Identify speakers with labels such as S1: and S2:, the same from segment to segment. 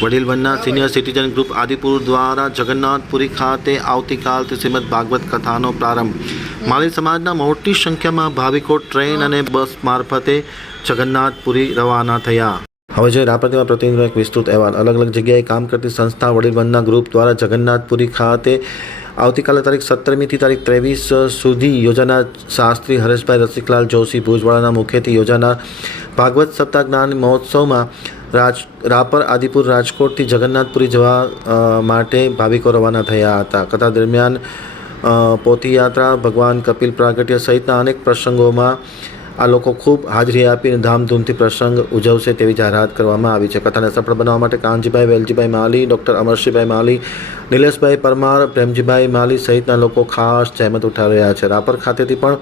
S1: વડીલ વનના senior citizen group Adipur દ્વારા જગન્નાથપુરી ખાતે આવતીકાલથી શ્રીમદ ભાગવત કથાનો પ્રારંભ. માલી સમાજના મોટી સંખ્યામાં ભાવિકો ટ્રેન અને બસ મારફતે જગન્નાથપુરી રવાના થયા. હવે જોઈએ રાપરતીમાં પ્રતિનિધિનો એક વિસ્તૃત અહેવાલ. અલગ અલગ જગ્યાએ કામ કરતી સંસ્થા વડીલવનના ગ્રુપ દ્વારા જગન્નાથપુરી ખાતે આવતીકાલે તારીખ સત્તરમીથી તારીખ ત્રેવીસ સુધી યોજાનાર શાસ્ત્રી હરેશભાઈ રસિકલાલ જોશી ભુજવાળાના મુખ્યથી યોજાનાર ભાગવત સપ્તાહ જ્ઞાન મહોત્સવમાં રાજ રાપર આદિપુર રાજકોટથી જગન્નાથપુરી જવા માટે ભાવિકો રવાના થયા હતા. કથા દરમિયાન પોથીયાત્રા ભગવાન કપિલ પ્રાગટ્ય સહિતના અનેક પ્રસંગોમાં આ લોકો ખૂબ હાજરી આપીને ધામધૂમથી પ્રસંગ ઉજવશે તેવી જાહેરાત કરવામાં આવી છે. કથાને સફળ બનાવવા માટે કાનજીભાઈ, વેલજીભાઈ માલી, ડૉક્ટર અમરસિંહભાઈ માલી, નિલેશભાઈ પરમાર, પ્રેમજીભાઈ માલી સહિતના લોકો ખાસ જહેમત ઉઠાવી રહ્યા છે. રાપર ખાતેથી પણ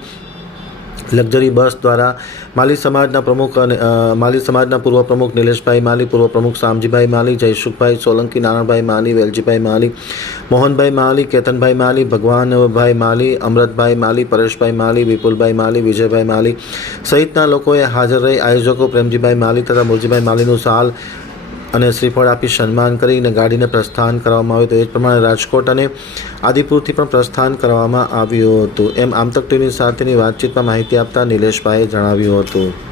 S1: લક્ઝરી બસ દ્વારા માલી સમાજના પ્રમુખ અને માલી સમાજના પૂર્વ પ્રમુખ નિલેશભાઈ માલી, પૂર્વ પ્રમુખ શામજીભાઈ માલી, જયસુખભાઈ સોલંકી નારાયણભાઈ માલી, વેલજીભાઈ માલી, મોહનભાઈ માલી, કેતનભાઈ માલી, ભગવાનભાઈ માલી અમૃતભાઈ માલી, પરેશભાઈ માલી, વિપુલભાઈ માલી, વિજયભાઈ માલી સહિતના લોકોએ હાજર રહી. આયોજકો પ્રેમજીભાઈ માલી તથા મુરજીભાઈ માલીનું સાલ અને શ્રીફળ આપી સન્માન કરીને ગાડીને પ્રસ્થાન કરવામાં આવ્યું હતું. એ જ પ્રમાણે રાજકોટ અને આદિપુરથી પણ પ્રસ્થાન કરવામાં આવ્યું હતું. એમ આમતક ટીવી સાથેની વાતચીતમાં માહિતી આપતા નિલેશભાઈએ જણાવ્યું હતું.